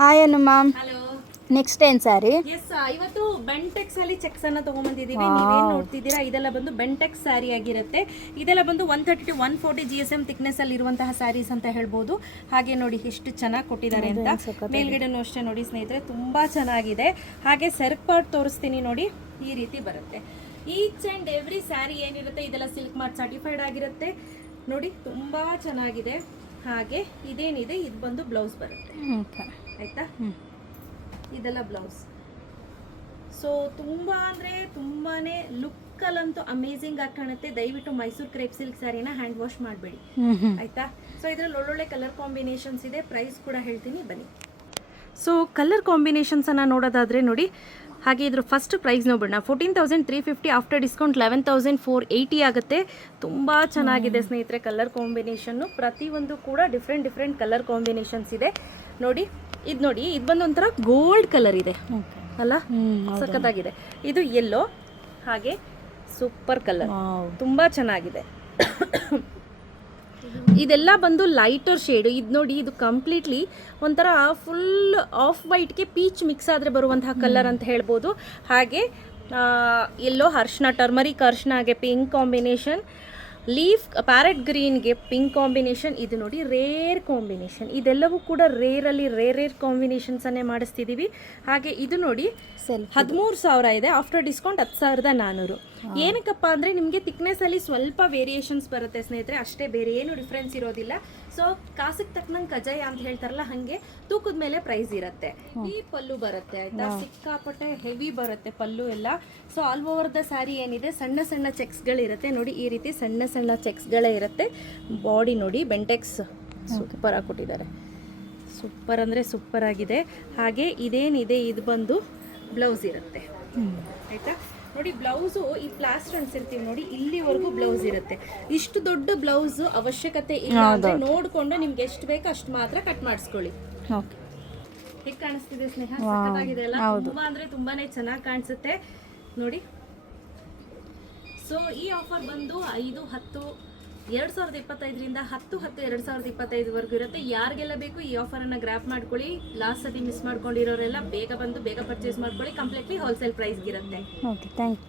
Hi ಅನು ma'am. Hello. Next ಏನು sari? S, ಇವತ್ತು ಬೆಂಟೆಕ್ಸ್ ಅಲ್ಲಿ ಚೆಕ್ಸ್ ಅನ್ನ ತಗೊಂಡ್ಬಂದಿದ್ದೀವಿ. ನೀವೇನ್ ನೋಡ್ತಿದ್ದೀರಾ, ಇದೆಲ್ಲ ಬಂದು ಬೆಂಟೆಕ್ಸ್ ಸ್ಯಾರಿ ಆಗಿರುತ್ತೆ. ಇದೆಲ್ಲ ಬಂದು 130 to 140 GSM ಥಿಕ್ನೆಸ್ ಅಲ್ಲಿ ಇರುವಂತಹ ಸ್ಯಾರೀಸ್ ಅಂತ ಹೇಳ್ಬೋದು. ಹಾಗೆ ನೋಡಿ ಎಷ್ಟು ಚೆನ್ನಾಗಿ ಕೊಟ್ಟಿದ್ದಾರೆ ಅಂತ. ಮೇಲ್ಗಡೆನೂ ಅಷ್ಟೇ ನೋಡಿ ಸ್ನೇಹಿತರೆ, ತುಂಬಾ ಚೆನ್ನಾಗಿದೆ. ಹಾಗೆ ಸೆರ್ಕ್ ಪಾರ್ಟ್ ತೋರಿಸ್ತೀನಿ ನೋಡಿ, ಈ ರೀತಿ ಬರುತ್ತೆ. ಈಚ್ ಅಂಡ್ ಎವ್ರಿ ಸ್ಯಾರಿ ಏನಿರುತ್ತೆ ಇದೆಲ್ಲ ಸಿಲ್ಕ್ ಮಾರ್ಕ್ ಸರ್ಟಿಫೈಡ್ ಆಗಿರುತ್ತೆ ನೋಡಿ, ತುಂಬಾ ಚೆನ್ನಾಗಿದೆ. ಹಾಗೆ ಇದೇನಿದೆ ಇದು ಬಂದು ಬ್ಲೌಸ್ ಬರುತ್ತೆ, ಆಯ್ತಾ? ಇದೆಲ್ಲ ಬ್ಲೌಸ್. ಸೊ ತುಂಬಾ ಅಂದ್ರೆ ತುಂಬಾನೇ ಲುಕ್ ಅಲ್ಲಂತೂ ಅಮೇಸಿಂಗ್ ಆಗಿ ಕಾಣುತ್ತೆ. ದಯವಿಟ್ಟು ಮೈಸೂರು ಕ್ರೇಪ್ ಸಿಲ್ಕ್ ಸ್ಯಾರಿನ ಹ್ಯಾಂಡ್ ವಾಶ್ ಮಾಡಬೇಡಿ, ಆಯ್ತಾ? ಸೊ ಇದ್ರಲ್ಲಿ ಒಳ್ಳೊಳ್ಳೆ ಕಲರ್ ಕಾಂಬಿನೇಷನ್ಸ್ ಇದೆ. ಪ್ರೈಸ್ ಕೂಡ ಹೇಳ್ತೀನಿ ಬನ್ನಿ. ಸೊ ಕಲರ್ ಕಾಂಬಿನೇಷನ್ಸ್ ಅನ್ನ ನೋಡೋದಾದ್ರೆ ನೋಡಿ, ಹಾಗೆ ಇದ್ರ ಫಸ್ಟ್ ಪ್ರೈಸ್ ನೋಡೋಣ. 14,350 ಆಫ್ಟರ್ ಡಿಸ್ಕೌಂಟ್ 11,480 ಆಗುತ್ತೆ. ತುಂಬ ಚೆನ್ನಾಗಿದೆ ಸ್ನೇಹಿತರೆ ಕಲರ್ ಕಾಂಬಿನೇಷನ್ನು. ಪ್ರತಿಯೊಂದು ಕೂಡ ಡಿಫ್ರೆಂಟ್ ಕಲರ್ ಕಾಂಬಿನೇಷನ್ಸ್ ಇದೆ ನೋಡಿ. ಇದು ನೋಡಿ, ಇದು ಬಂದು ಒಂಥರ ಗೋಲ್ಡ್ ಕಲರ್ ಇದೆ ಅಲ್ಲ, ಸಖತ್ತಾಗಿದೆ. ಇದು ಯೆಲ್ಲೋ, ಹಾಗೆ ಸೂಪರ್ ಕಲರ್, ತುಂಬ ಚೆನ್ನಾಗಿದೆ. ಇದೆಲ್ಲ ಬಂದು ಲೈಟರ್ ಶೇಡ್. ಇದು ನೋಡಿ, ಇದು ಕಂಪ್ಲೀಟ್ಲಿ ಒಂಥರ ಫುಲ್ ಆಫ್ ವೈಟ್ಗೆ ಪೀಚ್ ಮಿಕ್ಸ್ ಆದರೆ ಬರುವಂತಹ ಕಲರ್ ಅಂತ ಹೇಳ್ಬೋದು. ಹಾಗೆ ಎಲ್ಲೋ ಅರ್ಶಿನ, ಟರ್ಮರಿಕ್ ಅರ್ಶಿನಾಗೆ ಪಿಂಕ್ ಕಾಂಬಿನೇಷನ್, ಲೀಫ್ ಪ್ಯಾರೆಟ್ ಗ್ರೀನ್ಗೆ ಪಿಂಕ್ ಕಾಂಬಿನೇಷನ್. ಇದು ನೋಡಿ ರೇರ್ ಕಾಂಬಿನೇಷನ್. ಇದೆಲ್ಲವೂ ಕೂಡ ರೇರಲ್ಲಿ ರೇರ್ ಕಾಂಬಿನೇಷನ್ಸನ್ನೇ ಮಾಡಿಸ್ತಿದ್ದೀವಿ. ಹಾಗೆ ಇದು ನೋಡಿ 13,000 ಇದೆ, ಆಫ್ಟರ್ ಡಿಸ್ಕೌಂಟ್ 10,400. ಏನಕ್ಕಪ್ಪ ಅಂದರೆ ನಿಮಗೆ ಥಿಕ್ನೆಸ್ಸಲ್ಲಿ ಸ್ವಲ್ಪ ವೇರಿಯೇಷನ್ಸ್ ಬರುತ್ತೆ ಸ್ನೇಹಿತರೆ, ಅಷ್ಟೇ, ಬೇರೆ ಏನು ಡಿಫ್ರೆನ್ಸ್ ಇರೋದಿಲ್ಲ. ಸೊ ಕಾಸಿಗೆ ತಕ್ಕನಂಗೆ ಕಜಾಯ ಅಂತ ಹೇಳ್ತಾರಲ್ಲ, ಹಾಗೆ ತೂಕದ ಮೇಲೆ ಪ್ರೈಸ್ ಇರುತ್ತೆ. ಈ ಪಲ್ಲು ಬರುತ್ತೆ, ಆಯ್ತಾ? ಸಿಕ್ಕಾಪಟ್ಟೆ ಹೆವಿ ಬರುತ್ತೆ ಪಲ್ಲು ಎಲ್ಲ. So all over the sari ಏನಿದೆ ಸಣ್ಣ ಚೆಕ್ಸ್ಗಳಿರುತ್ತೆ ನೋಡಿ, ಈ ರೀತಿ ಸಣ್ಣ ಚೆಕ್ಸ್ಗಳೇ ಇರುತ್ತೆ. ಬಾಡಿ ನೋಡಿ ಬೆಂಟೆಕ್ಸ್ ಸೂಪರ್ ಆಗಿ ಕೊಟ್ಟಿದ್ದಾರೆ, ಸೂಪರ್ ಅಂದರೆ ಸೂಪರ್ ಆಗಿದೆ. ಹಾಗೆ ಇದೇನಿದೆ ಇದು ಬಂದು ಬ್ಲೌಸ್ ಇರುತ್ತೆ, ಆಯ್ತಾ? ನೋಡಿ ಬ್ಲೌಸು ಈ ಪ್ಲಾಸ್ಟರ್ ಅನ್ಸಿರ್ತೀವಿ ನೋಡಿ, ಇಲ್ಲಿವರೆಗೂ ಬ್ಲೌಸ್ ಇರುತ್ತೆ. ಇಷ್ಟು ದೊಡ್ಡ ಬ್ಲೌಸ್ ಅವಶ್ಯಕತೆ ಇಲ್ಲ ಅಂದ್ರೆ ನೋಡ್ಕೊಂಡು ನಿಮ್ಗೆ ಎಷ್ಟು ಬೇಕು ಅಷ್ಟು ಮಾತ್ರ ಕಟ್ ಮಾಡಿಸ್ಕೊಳ್ಳಿ. ಹೇಗೆ ಕಾಣಿಸ್ತಿದೆ ಸ್ನೇಹ? ಸಖತ್ತಾಗಿದೆ ಅಲ್ಲ? ತುಂಬಾ ಅಂದ್ರೆ ತುಂಬಾನೇ ಚೆನ್ನಾಗಿ ಕಾಣಿಸುತ್ತೆ ನೋಡಿ. ಸೊ ಈ ಆಫರ್ ಬಂದು 5/10/2025ರಿಂದ 10/10/2025 ಇರುತ್ತೆ. ಯಾರಿಗೆಲ್ಲ ಬೇಕು ಈ ಆಫರನ್ನು ಗ್ರ್ಯಾಪ್ ಮಾಡ್ಕೊಳ್ಳಿ. ಲಾಸ್ಟ್ ಸತಿ ಮಿಸ್ ಮಾಡ್ಕೊಂಡಿರೋರೆಲ್ಲ ಬೇಗ ಬಂದು ಬೇಗ ಪರ್ಚೇಸ್ ಮಾಡ್ಕೊಳ್ಳಿ. ಕಂಪ್ಲೀಟ್ಲಿ ಹೋಲ್ಸೇಲ್ ಪ್ರೈಸ್ಗಿರುತ್ತೆ. Okay, thank you.